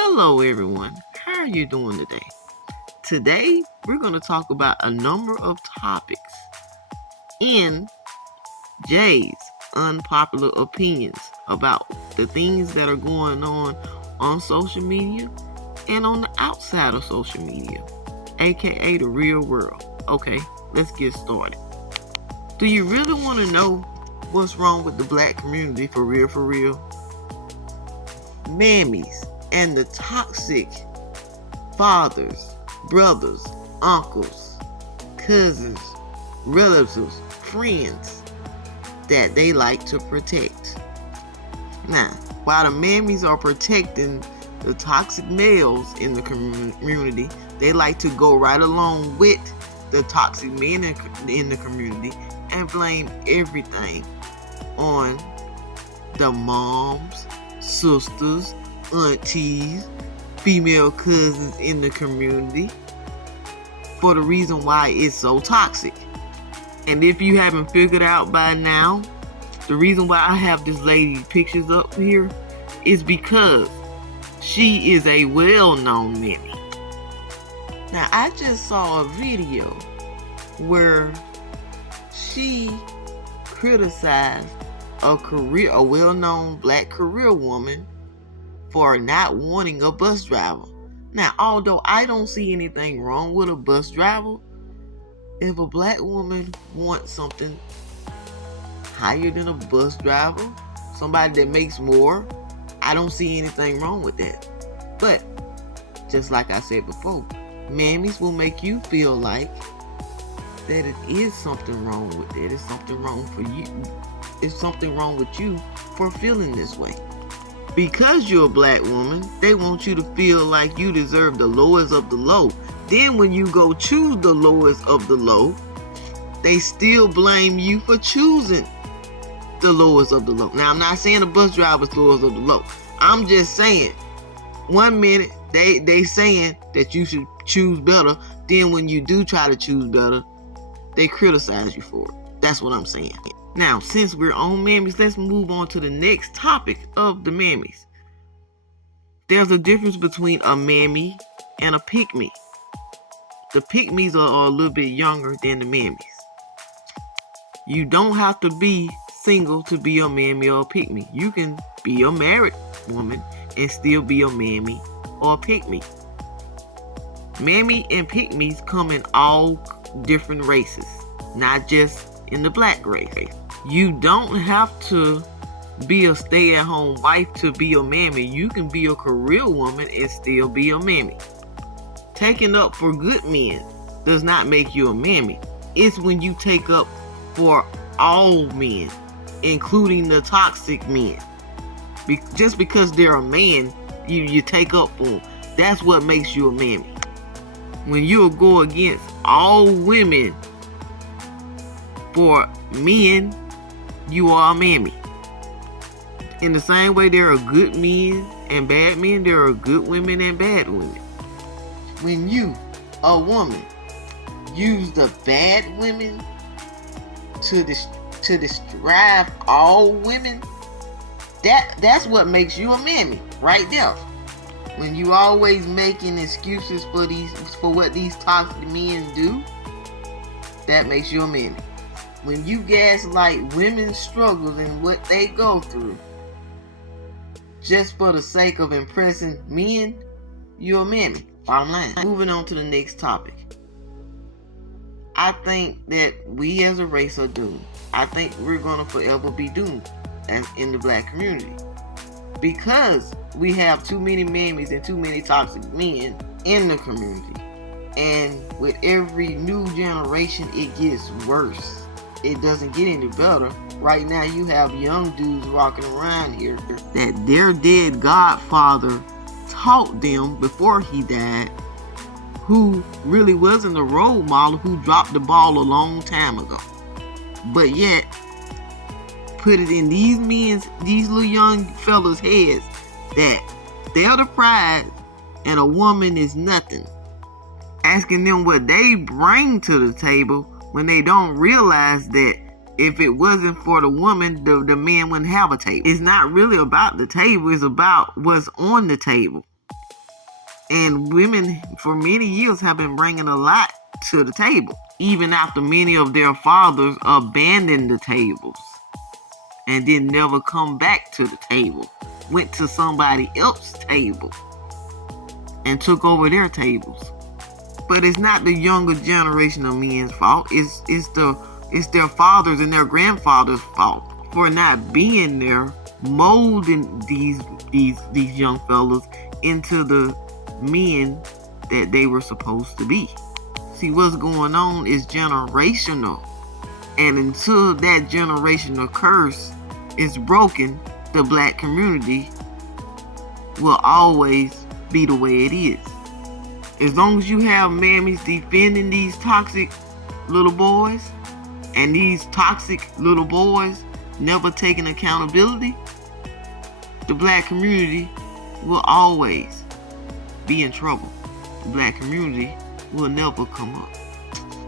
Hello everyone, how are you doing today? Today we're going to talk about a number of topics in Jay's unpopular opinions about the things that are going on social media and on the outside of social media, aka the real world. Okay, let's get started. Do you really want to know what's wrong with the black community for real? Mammies and the toxic fathers, brothers, uncles, cousins, relatives, friends that they like to protect. Now, while the mammies are protecting the toxic males in the community, they like to go right along with the toxic men in the community and blame everything on the moms, sisters, aunties, female cousins in the community for the reason why it's so toxic. And if you haven't figured out by now, the reason why I have this lady pictures up here is because she is a well-known mammy. Now, I just saw a video where she criticized a well-known black career woman for not wanting a bus driver. Now, although I don't see anything wrong with a bus driver, if a black woman wants something higher than a bus driver, somebody that makes more, I don't see anything wrong with that. But just like I said before, mammies will make you feel like that it is something wrong with it. It's something wrong for you. It's something wrong with you for feeling this way. Because you're a black woman, they want you to feel like you deserve the lowest of the low. Then when you go choose the lowest of the low, they still blame you for choosing the lowest of the low. Now, I'm not saying the bus driver's lowest of the low. I'm just saying, one minute they saying that you should choose better. Then when you do try to choose better, they criticize you for it. That's what I'm saying. Now, since we're on mammies, let's move on to the next topic of the mammies. There's a difference between a mammy and a pick-me. The pick-me's are a little bit younger than the mammies. You don't have to be single to be a mammy or a pick-me. You can be a married woman and still be a mammy or a pick-me. Mammy and pick-me's come in all different races, not just in the black race. You don't have to be a stay-at-home wife to be a mammy. You can be a career woman and still be a mammy. Taking up for good men does not make you a mammy. It's when you take up for all men, including the toxic men. Just because they're a man, you take up for them. That's what makes you a mammy. When you go against all women for men, you are a mammy. In the same way there are good men and bad men, there are good women and bad women. When you, a woman, use the bad women to describe all women, that's what makes you a mammy right there. When you always making excuses for what these toxic men do, that makes you a mammy. When you gaslight women's struggles and what they go through just for the sake of impressing men, you're a mammy. Bottom line. Moving on to the next topic. I think that we as a race are doomed. I think we're going to forever be doomed as in the black community. Because we have too many mammies and too many toxic men in the community. And with every new generation, it gets worse. It doesn't get any better. Right now, you have young dudes walking around here that their dead godfather taught them before he died, who really wasn't a role model, who dropped the ball a long time ago. But yet, put it in these little young fellas' heads that they're the prize and a woman is nothing. Asking them what they bring to the table when they don't realize that if it wasn't for the woman, the man wouldn't have a table. It's not really about the table. It's about what's on the table. And women for many years have been bringing a lot to the table, even after many of their fathers abandoned the tables and then never come back to the table, went to somebody else's table and took over their tables. But it's not the younger generation of men's fault. It's their fathers and their grandfathers' fault for not being there, molding these young fellas into the men that they were supposed to be. See, what's going on is generational. And until that generational curse is broken, the black community will always be the way it is. As long as you have mammies defending these toxic little boys, and these toxic little boys never taking accountability, the black community will always be in trouble. The black community will never come up.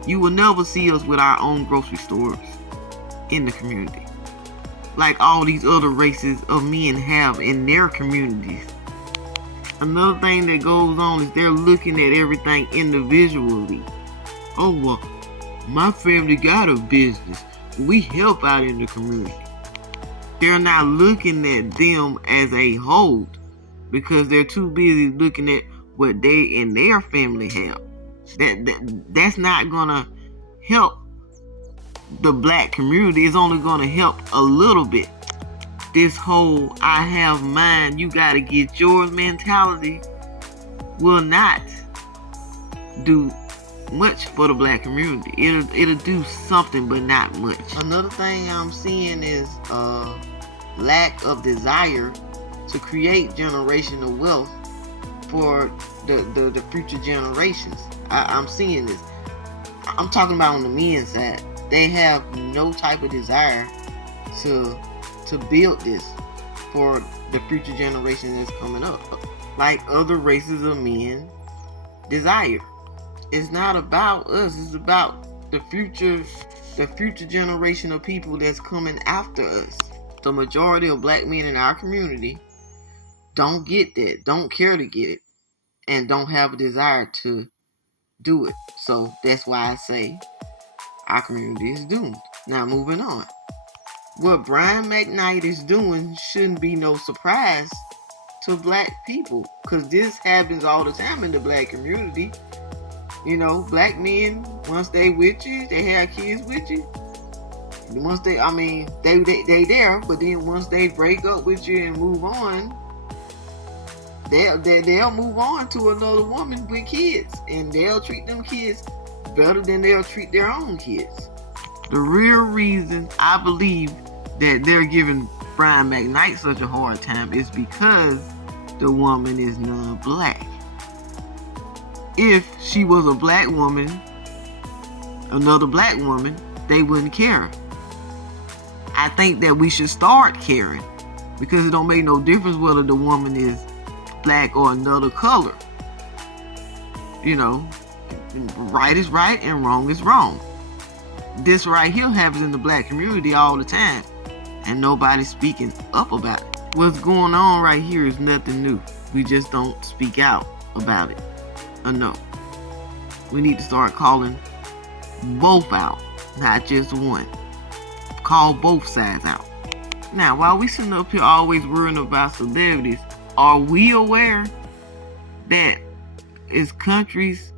You will never see us with our own grocery stores in the community, like all these other races of men have in their communities. Another thing that goes on is they're looking at everything individually. Oh, well, my family got a business. We help out in the community. They're not looking at them as a whole because they're too busy looking at what they and their family have. That's not gonna help the black community. It's only gonna help a little bit. This whole I have mine, you gotta get yours mentality will not do much for the black community. It'll do something, but not much. Another thing I'm seeing is lack of desire to create generational wealth for the future generations. I'm seeing this. I'm talking about on the men's side. They have no type of desire to build this for the future generation that's coming up, like other races of men desire. It's not about us. It's about the future generation of people that's coming after us. The majority of black men in our community don't get that, don't care to get it, and don't have a desire to do it. So that's why I say our community is doomed. Now moving on. What Brian McKnight is doing shouldn't be no surprise to black people, because this happens all the time in the black community. You know, black men, once they with you, they have kids with you. Once they there, but then once they break up with you and move on, they'll move on to another woman with kids, and they'll treat them kids better than they'll treat their own kids. The real reason I believe that they're giving Brian McKnight such a hard time is because the woman is non-black. If she was a black woman, another black woman, they wouldn't care. I think that we should start caring, because it don't make no difference whether the woman is black or another color. You know, right is right and wrong is wrong. This right here happens in the black community all the time, and nobody's speaking up about it. What's going on right here is nothing new. We just don't speak out about it enough. We need to start calling both out, not just one. Call both sides out. Now, while we sitting up here always worrying about celebrities, are we aware that it's countries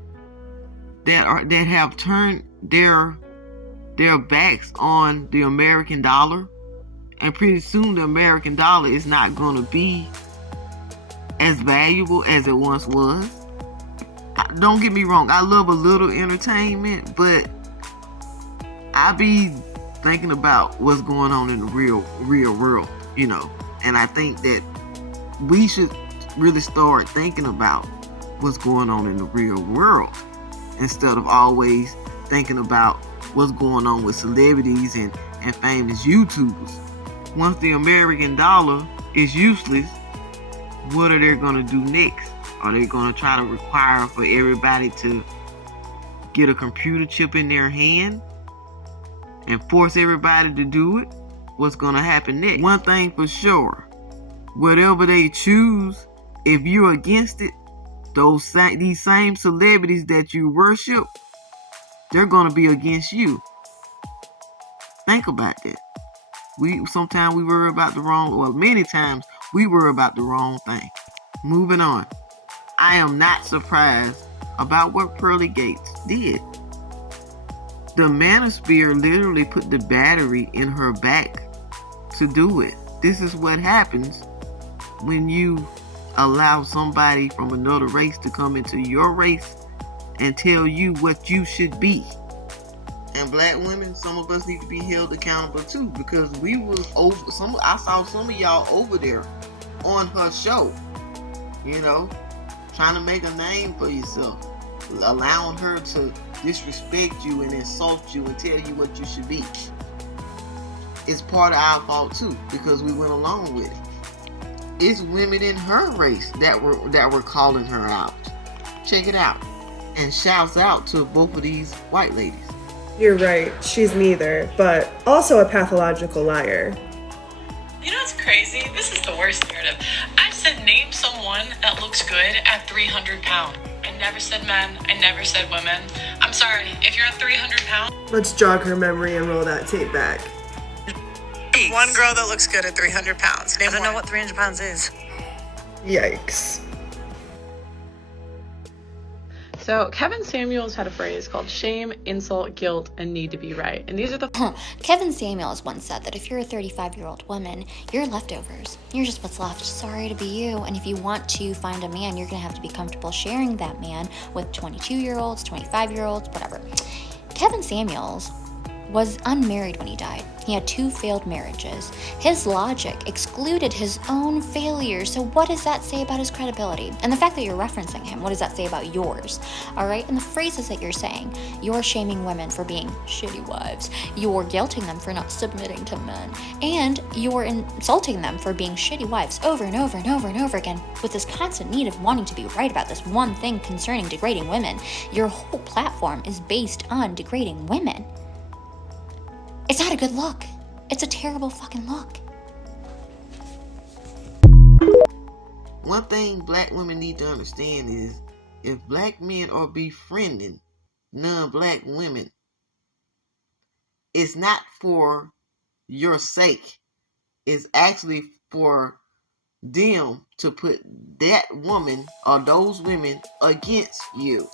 that have turned their backs on the American dollar, and pretty soon the American dollar is not going to be as valuable as it once was? Don't get me wrong, I love a little entertainment, but I be thinking about what's going on in the real world, you know. And I think that we should really start thinking about what's going on in the real world, instead of always thinking about what's going on with celebrities and famous YouTubers. Once the American dollar is useless, what are they going to do next? Are they going to try to require for everybody to get a computer chip in their hand and force everybody to do it? What's going to happen next? One thing for sure, whatever they choose, if you're against it, these same celebrities that you worship, they're going to be against you. Think about that. Sometimes we worry about the wrong, well, many times we worry about the wrong thing. Moving on. I am not surprised about what Pearly Gates did. The manosphere literally put the battery in her back to do it. This is what happens when you allow somebody from another race to come into your race and tell you what you should be. And black women, some of us need to be held accountable too, because we was over I saw some of y'all over there on her show, trying to make a name for yourself, allowing her to disrespect you and insult you and tell you what you should be. It's part of our fault too, because we went along with it. It's women in her race that were calling her out. Check it out. And shouts out to both of these white ladies. You're right, she's neither, but also a pathological liar. You know what's crazy? This is the worst narrative. I said name someone that looks good at 300 pounds. I never said men. I never said women. I'm sorry, if you're at 300 pounds. Let's jog her memory and roll that tape back. One girl that looks good at 300 pounds. I don't know what 300 pounds is. Yikes. So Kevin Samuels had a phrase called shame, insult, guilt, and need to be right. And these are the... Kevin Samuels once said that if you're a 35-year-old woman, you're leftovers. You're just what's left. Sorry to be you. And if you want to find a man, you're going to have to be comfortable sharing that man with 22-year-olds, 25-year-olds, whatever. Kevin Samuels was unmarried when he died. He had 2 failed marriages. His logic excluded his own failures. So what does that say about his credibility? And the fact that you're referencing him, what does that say about yours? All right, and the phrases that you're saying, you're shaming women for being shitty wives. You're guilting them for not submitting to men. And you're insulting them for being shitty wives over and over and over and over again with this constant need of wanting to be right about this one thing concerning degrading women. Your whole platform is based on degrading women. It's not a good look. It's a terrible fucking look. One thing black women need to understand is if black men are befriending non-black women, it's not for your sake. It's actually for them to put that woman or those women against you.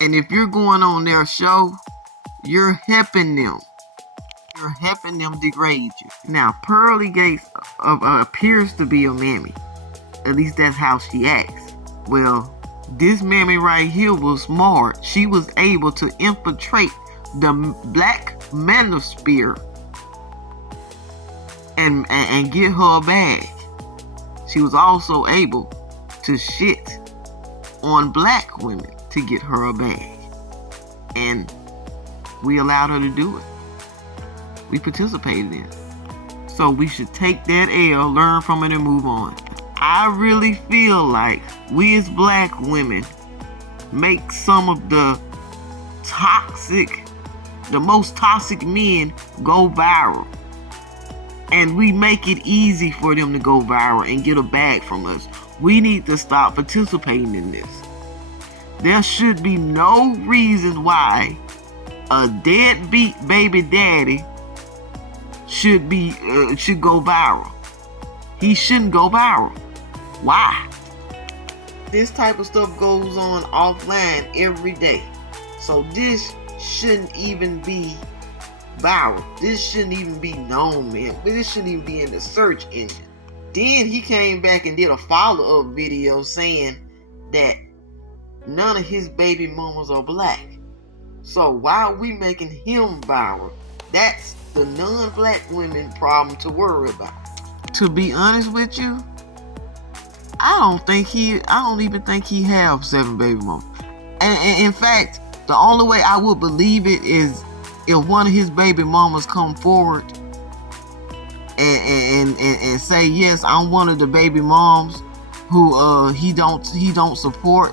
And if you're going on their show, you're helping them. You're helping them degrade you. Now, Pearly Gates appears to be a mammy. At least that's how she acts. Well, this mammy right here was smart. She was able to infiltrate the black manosphere and get her a bag. She was also able to shit on black women to get her a bag. And we allowed her to do it. We participated in it. So we should take that L, learn from it, and move on. I really feel like we as black women make some of the most toxic men go viral. And we make it easy for them to go viral and get a bag from us. We need to stop participating in this. There should be no reason why a deadbeat baby daddy should go viral. He shouldn't go viral. Why? This type of stuff goes on offline every day. So this shouldn't even be viral. This shouldn't even be known, man. This shouldn't even be in the search engine. Then he came back and did a follow-up video saying that none of his baby mamas are black. So why are we making him viral? That's the non-black women problem to worry about. To be honest with you, I don't even think he have 7 baby mamas. And in fact, the only way I would believe it is if one of his baby mamas come forward and say, yes, I'm one of the baby moms who he don't support.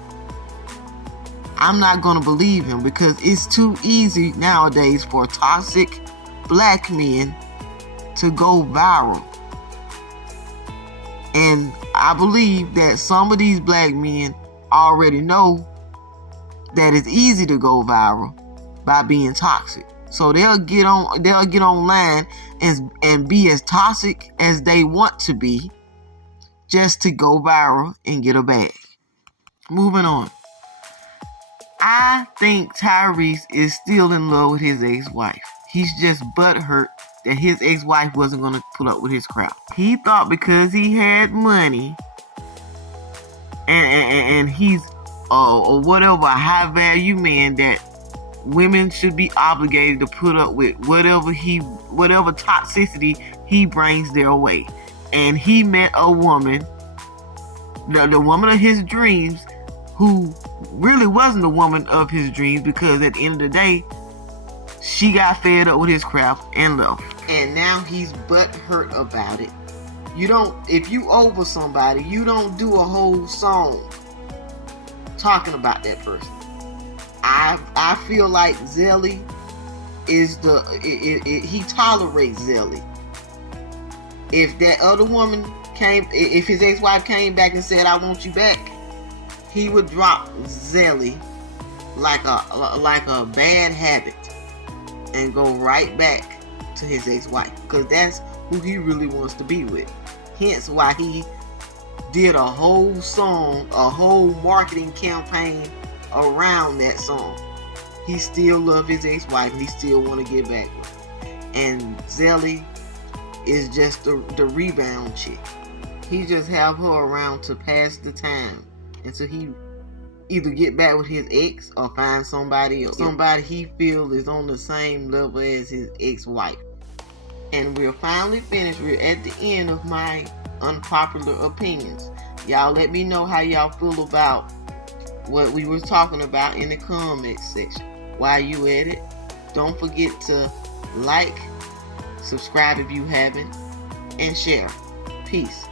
I'm not gonna believe him because it's too easy nowadays for toxic black men to go viral. And I believe that some of these black men already know that it's easy to go viral by being toxic. So they'll get online and be as toxic as they want to be just to go viral and get a bag. Moving on. I think Tyrese is still in love with his ex-wife. He's just butthurt that his ex-wife wasn't going to put up with his crap. He thought because he had money and he's or whatever, a high value man, that women should be obligated to put up with whatever toxicity he brings their way. And he met a woman, the woman of his dreams, who really wasn't the woman of his dreams, because at the end of the day, she got fed up with his crap and left. And now he's butthurt about it. If you over somebody, you don't do a whole song talking about that person. I feel like Zelly is he tolerates Zelly. If that other woman if his ex-wife came back and said, "I want you back," he would drop Zelly like a bad habit and go right back to his ex-wife, because that's who he really wants to be with. Hence why he did a whole song, a whole marketing campaign around that song. He still loves his ex-wife and he still want to get back with her. And Zelly is just the rebound chick. He just have her around to pass the time until he either get back with his ex or find somebody else. Somebody he feels is on the same level as his ex-wife. And we're finally finished. We're at the end of my unpopular opinions. Y'all let me know how y'all feel about what we were talking about in the comments section. While you at it, don't forget to like, subscribe if you haven't, and share. Peace.